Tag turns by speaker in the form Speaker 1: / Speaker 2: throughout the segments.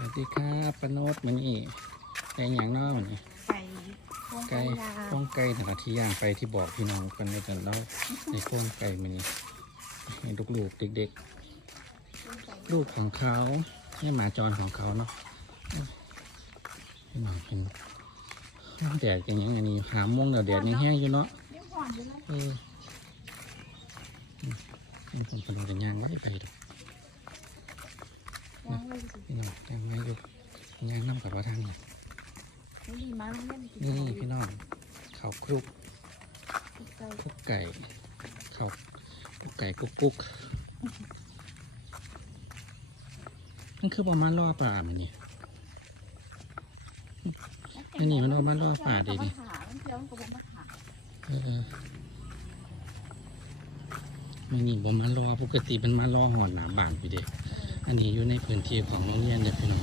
Speaker 1: สวัสดีครับปานโนดมันนี่ไก่อย่างน้อมันนี่
Speaker 2: ไก่พวง
Speaker 1: ไก่
Speaker 2: ยา
Speaker 1: ข้องไก่แต่ละที่ย่างไปที่บอกพี่น้องกันเลยแต่เราในข้องไก่มันนี่ให้ลูกๆเด็กๆ ลูกของเขาให้หมาจรของเขาเนาะพี่น้องเป็นแดดอย่างยังอันนี้หาโมงแล้วแดดยังแห้งอยู่เนาะ
Speaker 2: เลี้ยงห่อนอยู่เลย
Speaker 1: เออนี่ผมกระโดดจะย่างไว้ไปดอก
Speaker 2: ย่างเลยสิ
Speaker 1: พี่น้องย่างไว้อยู่ย่งน้ำกับว่าทางนี่
Speaker 2: นี่มาเล่นกิน
Speaker 1: นี่พี่น้องเขาคลุก
Speaker 2: ไก่
Speaker 1: คลุกไก่เขาคลุกไก่กุ๊กกุ๊กมันคือประมาณล่อปลามันนี่อันนี้มันเอามาล่อป่าดิดิ
Speaker 2: เคี้ยวมันก็บอกมาขา
Speaker 1: เออมันนี่ประมาณล่อปกติมันมาล่อหอนหนาบานพี่เด็ก อันนี้อยู่ในพื้นที่ของโรงเรียนเด็กพี่น้อง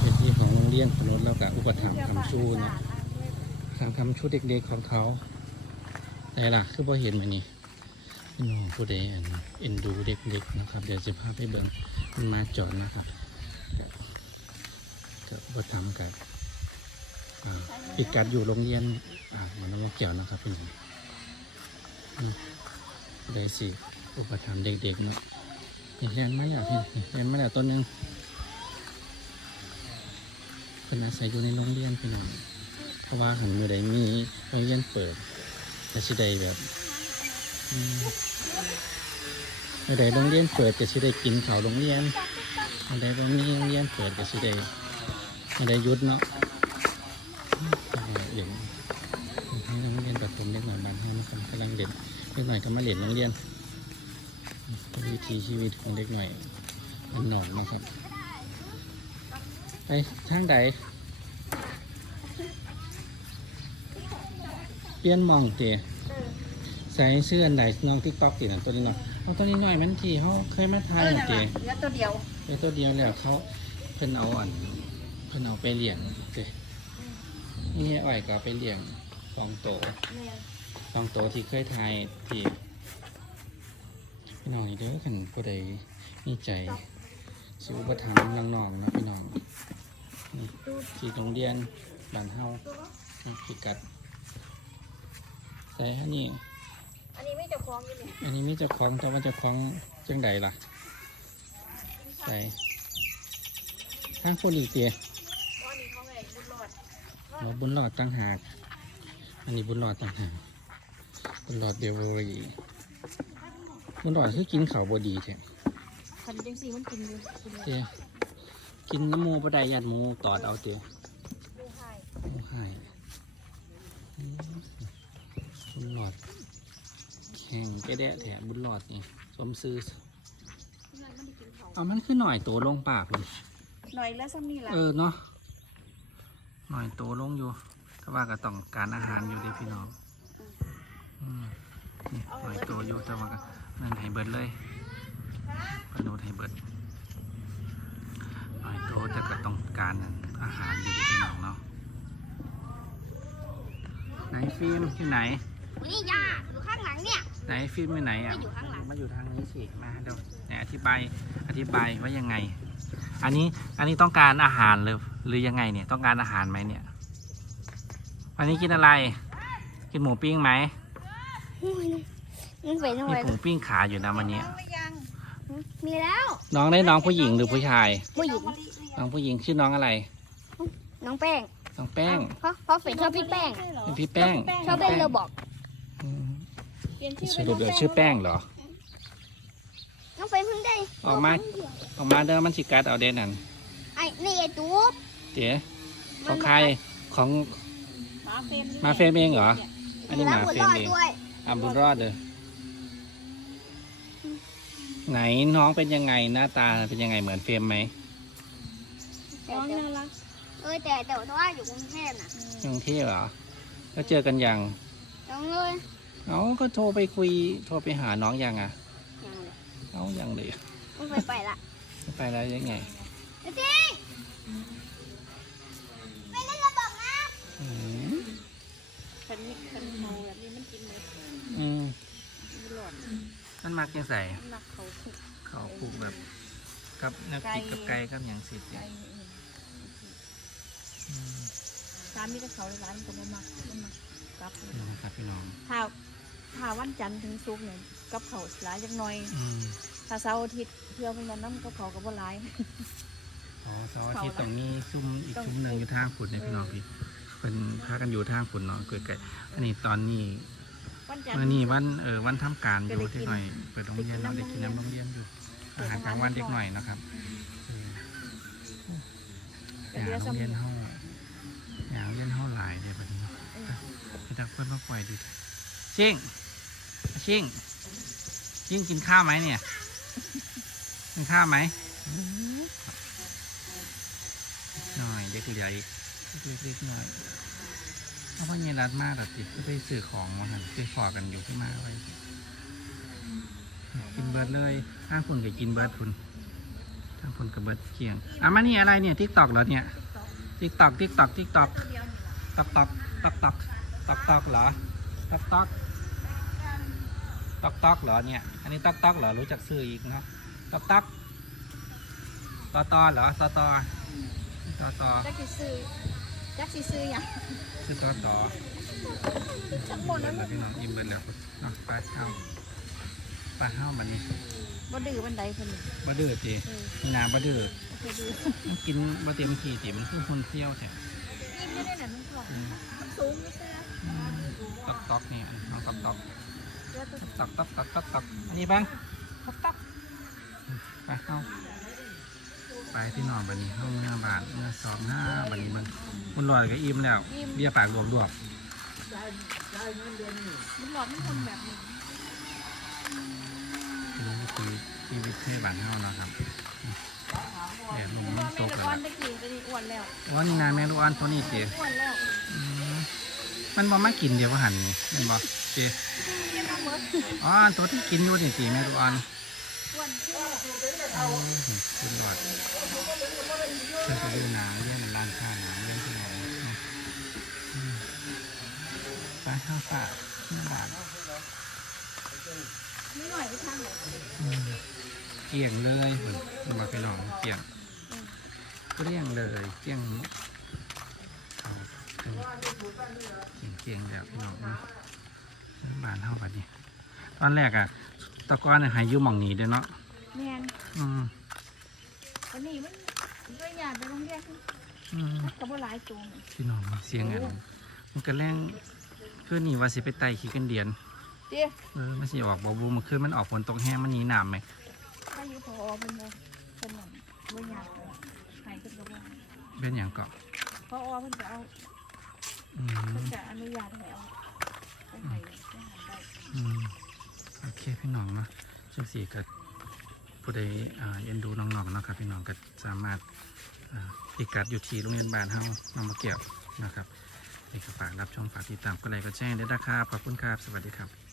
Speaker 1: พื้นที่ของโรงเรียนพนดแล้วกับอุปถัมภ์คำชูนะทางคำชุดเด็กๆของเขาแต่ล่ะคือพอเห็นมันนี่พี่น้องผู้ใดอันเอ็นดูเด็กๆนะครับ เดี๋ยวจะพาไปเบิ่งมันมาจอดนะครับกับวัฒนกับอ่าปิดกัดอยู่โรงเรียนอ่ามันน้องเกี่ยวนะครับพี่น้องอืมผู้สิอุปถัมภ์เด็กๆเนาะ เห็นเรียนไหมอะเห็นเรียนไหมอะต้นหนึงเป็นอาศัยอยู่ในโรงเรียนพี่น้องเพราะว่าหันมือใดมีโรงเรียนเปิดแต่สิไดแบบอืมมือใดโรงเรียนเปิดก็สิไดกินข้าวโรงเรียนมือใดโรงเรียนโรงเรียนเปิดก็สิได้มือใดยุดเนาะอย่างให้โรงเรียนประถมเล็กหน่อยบางให้มันกำลังเรียนเล็กหน่อยก็มาเรียนโรงเรียน วิถีชีวิตของเด็กหน่อยมันหนอนนะครับ ไปทางใดเปลี่ยนหมองเตะใส่เสื้ออันใดน้องทิกตอกตีนั่นตัวนี้เนาะเอาตัวนี้หน่อยมันทีเขาเคยมาทาย
Speaker 2: เออ
Speaker 1: น่ะ
Speaker 2: นั่น
Speaker 1: เตะ
Speaker 2: แหละเหลือตัวเดียว
Speaker 1: ไปตัวเดียวแล้วเขาเพิ่นเอาอ่อนเพิ่นเอาไปเลี้ยงเตะนี่อ้อยก็เอาไปเลี้ยงสองโต
Speaker 2: แม่
Speaker 1: สองโตที่เคยทายที่ พี่น้องนี่เด้อขันผู้ใดมีใจสิอุปถัมภ์น้องๆนะพี่น้องนี่ที่โรงเรียนบ้านเฮานี่พิกัดใส่อันนี้
Speaker 2: อันนี้ไม่เจะคล้าของอยู่เนี่ย
Speaker 1: อันนี้มีเจ้าของแต่ว่าเจ้าของจังใดล่ะใส่ทางคนอีกเตีย
Speaker 2: ว่านี่เขาไงบุญรอด
Speaker 1: หมอบุญรอดต่างหาก อันนี้บุญรอดต่างหากบุญรอดเบลเวอ รี่บุญรอดคือกินเขาวบดีแท้
Speaker 2: คันจังสีมันกินอยู่กินเลย
Speaker 1: เตียกินน้ำหมูปลาไดยัดหมูตอดเอาเตีย
Speaker 2: ดูให้
Speaker 1: โอ้หายอืมบุญรอดแข่งแกะแดะแถมบุญรอดนี่สมซื้อ
Speaker 2: เงินมันได้กินเขา
Speaker 1: เอามันคือหน่อยตัวลงปากเลย
Speaker 2: หน่อยแล้วซ้ำนี่ล่ะ
Speaker 1: เออเนาะหน่อยโตลงอยู่แต่ว่าก็ต้องการอาหารอยู่เดิพี่น้องอืมนี่หน่อยโตอยู่แต่ว่าก็ นั่นให้เบิดเลยพนดให้เบิดหน่อยโตแต่ก็ต้องการอาหารอยู่เดิพี่น้องเนาะไหนฟิล์มที่ไหน
Speaker 2: นี่ยาอยู่ข้างหลังเนี่ย
Speaker 1: ไหนฟิล์มอยู่ไหนอะ
Speaker 2: ไม่อยู่ข้างหลัง
Speaker 1: มาอยู่ทางนี้สิมาเดี๋ยวไหนอธิบายอธิบายว่ายังไง อันนี้อันนี้ต้องการอาหารหรือหรือยังไงเนี่ยต้องการอาหารไหมเนี่ย วันนี้กินอะไร กินหมูปิ้งไหม
Speaker 3: มั นเป็นอะ
Speaker 1: มี
Speaker 3: ไร
Speaker 1: หมูปิ้งขาอยู่นะวันนี้
Speaker 2: น้องหรือยัง
Speaker 3: มีแล้ว
Speaker 1: น้องได้น้องผู้หญิงหรือผู้ชาย
Speaker 3: ผู้หญิง
Speaker 1: น้องผู้หญิงชื่อน้องอะไร
Speaker 3: น้องแป้ง
Speaker 1: น้องแป้ง
Speaker 3: เพราะเพราะเฟนชอบพี่แป้ง
Speaker 1: เป็นพี่แป้ง
Speaker 3: ชอบเล่นเรือบอก
Speaker 1: อืม
Speaker 2: เปลี่ยนชื่อ
Speaker 1: สรุปเดี๋ยวชื่อแป้งเหรอ
Speaker 3: น้องเฟนเพิ่งได้
Speaker 1: ออกมา ออกมาเดินมันสิกัดเอาเด่นนั่น
Speaker 3: ไอ้นี่ไอ้ตูบ
Speaker 1: เดี๋ยวของใครของ
Speaker 2: หมาเฟรม
Speaker 1: หมาเฟรมเองเหรอ อันนี้หมา
Speaker 3: แล้ว
Speaker 1: เฟร
Speaker 3: ร
Speaker 1: ม
Speaker 3: อด
Speaker 1: เอง
Speaker 3: ด้วย
Speaker 1: อาบุญรอดเลย ไหนน้องเป็นยังไงหน้าตาเป็นยังไงเหมือนเฟรมไหม
Speaker 2: น้องน่ารัก
Speaker 3: เออแต่แต่ว่าอยู่กรุงเทพน่ะ
Speaker 1: กรุงเทพเหรอก็เจอกันยัง
Speaker 3: น้องเลย
Speaker 1: เอ้าก็โทรไปคุยโทรไปหาน้องยังอะ
Speaker 3: ยังเลย
Speaker 1: เอ้ายังเลย
Speaker 3: ต้องไปไปละ
Speaker 1: ไปแล้วยังไง
Speaker 3: เดี๋ยวสิไปเล่นระบอกนะ
Speaker 1: อืม
Speaker 2: คันนี้คันเมาแบบนี้มันกินไหม
Speaker 1: อืม
Speaker 2: บุญรอด
Speaker 1: มันมักยังใส่
Speaker 2: น้ำหนักเขาขุก
Speaker 1: เขาปลูกแบบกับแนวกินกับไก่กับอย่างสิ
Speaker 2: ไก่เออร้านมีแต่เขาเลยร้านก็บ่มักบ่มักกลับเลย
Speaker 1: น้องครับพี่น้อง
Speaker 2: ถ้าถ้าวันจันทร์ถึงศุกร์เนี่ยกับเขาวสิหลายจักหน่อย
Speaker 1: อืม
Speaker 2: ถ้าเสาร์อาทิตย์เพื่อเพิ่นว่าน้ำกับเขาวก็บ่หลาย
Speaker 1: อ๋อเสาร์อาทิตย์ตรงนี้ซุ่มอีกซุ่มหนึ่งอยู่ทางฝุ่นเนี่ยพี่น้องพี่เป็นพากันอยู่ทางฝุ่นเนาะเกิดไก่อันนี้ตอนนี้
Speaker 2: วันจันท
Speaker 1: เมื่อ
Speaker 2: ร์
Speaker 1: นี้วันเออวันทำการอยู่
Speaker 2: ก็ได้กิ
Speaker 1: เด็
Speaker 2: น
Speaker 1: กหน่อยเปิดโรงเรียนเนาะ
Speaker 2: ได้
Speaker 1: ได้
Speaker 2: กิ
Speaker 1: กิน
Speaker 2: น
Speaker 1: น้ำ
Speaker 2: น้ำ
Speaker 1: โรงเรียนอยู่
Speaker 2: เปิ
Speaker 1: อา
Speaker 2: ด
Speaker 1: หาร
Speaker 2: โรงงาน
Speaker 1: กลางวันเด็กหน่อยนะครับอ
Speaker 2: ก็
Speaker 1: อ
Speaker 2: เหลื
Speaker 1: ย่า
Speaker 2: อ
Speaker 1: โร
Speaker 2: ซ้ำ
Speaker 1: ง
Speaker 2: นี่
Speaker 1: เรียนเฮาอย่างโรงเรียนเฮาหลายเลยแบบนี้เนาะ
Speaker 2: เออ
Speaker 1: พี่ตักเพื่อนมาปล่อยดิชิงชิงชิงกินข้าวไหมเนี่ยกินข้าวไหมหน่อยเด็กเหลืออีกเล็กๆหน่อย เพราะว่าเยรัดมากแบบติดก็ไปซื้อของมาหันไปขอกันอยู่ที่มาไว้กินเบิร์ดเลยข้างคุณกับกินเบิร์ดคุณข้างคุณกับเบิร์ดเกียงอะมานี่อะไรเนี่ยทิกตอกเหรอเนี่ยทิกตอกทิกตอกทิกตอก
Speaker 2: ตัวเดียวนี่ล่ะ
Speaker 1: ตอกตอกตอกตอกตอกตอกเหรอตอกตอกตอกตอกเหรอเนี่ย อันนี้ตอกตอกเหรอรู้จักซื้ออีกเนาะตอกตอกตอตอเหรอตอตอตอตอ
Speaker 2: จักสิซื้อจักสิซื้อหยัง
Speaker 1: คือตอตอ
Speaker 2: ทั้งหมดนั้น
Speaker 1: แล้วพี่น้องอิ่มเบิดแล้วเนาะปลาเห้าปลาเห้ามันนี่
Speaker 2: บ่ดื้อบันไดเพิ่นนี่
Speaker 1: บะดื้อจี
Speaker 2: เออ
Speaker 1: มีน้ำบะดื้อ
Speaker 2: บ่เคยดื้อ
Speaker 1: มันกินบะเต็มขี้จีมันคือคนเที่ยวแท้
Speaker 2: นี่ไม่ได้น่ะมันของมันสูงนี่เสื้อ
Speaker 1: อืมตอกตอกเนี่ยน้องตอกตอก
Speaker 2: เสื้อตัว
Speaker 1: ตอกตอกตอกตอกตอกอันนี้บ้างตอกตอกไปเข้า ไปพี่น้องบันนี้เข้าเมื่อบาทเมื่อสองห้าบันนี้มันมันลอยก็อิ่มแล้วเบี้ยปากรวมรวบ
Speaker 2: มันหลอดมันคนแบบนี้
Speaker 1: นี่คือชีวิตเทศบานเฮาเนาะครับแดดลม
Speaker 2: พ่
Speaker 1: มั
Speaker 2: อน
Speaker 1: ต
Speaker 2: แม่
Speaker 1: ก
Speaker 2: แต่
Speaker 1: แล้ว
Speaker 2: ก่อนตะกี้ก็นี่อ้วนแล้ว
Speaker 1: อ๋อนี่นาแม่ลูกอ่อนตัวนี้เจ
Speaker 2: อ้วนแล้ว
Speaker 1: อืมมันบ่มากินเดียวว่าหันนี่แมันบ่เจ
Speaker 2: เรียนมาหมด
Speaker 1: อ๋อตัวที่กินอยู่นี่จีแม่ลูกอ่อน
Speaker 2: อ้วน เชื่อ
Speaker 1: อืมคุณหลอดเพิ่นจะดูหนาเรื่องร้านค้าหนาเรื่องที่ไหนเนาะอืมไปข้าวฝากเมื่อบาท
Speaker 2: นิดหน่อยไปทางไห
Speaker 1: มเกี่ยงเลยมาไปลองเกี่ยงเกลี้ยงเลยเกลี้ยงเอาเกลี้ยงเกลี้ยงแล้วพี่น้องเนาบานเท่าบัดนี้ตอนแรกอะตะกอนเนี่ยหายยู่หม่องนี้เด้อเนาะ
Speaker 2: แม่น
Speaker 1: อืม
Speaker 2: วันนี้มันด้วยยาไปโรงเรียน
Speaker 1: อืม
Speaker 2: กับว่าหลายตัวนี่
Speaker 1: พี่น้องเสียงอันมันก็แรงเพื่อนี่ว่าสิไปไต่ขี้กันเดียน
Speaker 2: เตี้ย
Speaker 1: เออมันสิออกบ่บูมันคือมันออกฝนตกแห้งมันหนีน้ำไหม
Speaker 2: ถ้าอยู่พอเป็นบ่เป็นหนังด้วยยาหายกันกับว่า
Speaker 1: เป็นอย่างก็
Speaker 2: พอเพิ่นจะเอา
Speaker 1: อืม
Speaker 2: เพิ่นจะอนุญาตให้เอาไปให้ไปหาได้
Speaker 1: อืมโอเคพี่น้องเนาะจังสี่ก็ ผู้ใดเอ็นดูน้องๆนะครับพี่น้องก็สามารถอ่าพิกัดอยู่ที่โรงเรียนบ้านเฮาน้องมาเกี่ยวนะครับนี่ก็ฝากรับชมฝากติดตามก็ไลยก็แจ้งได้นะครับขอบคุณครับ สวัสดีครับ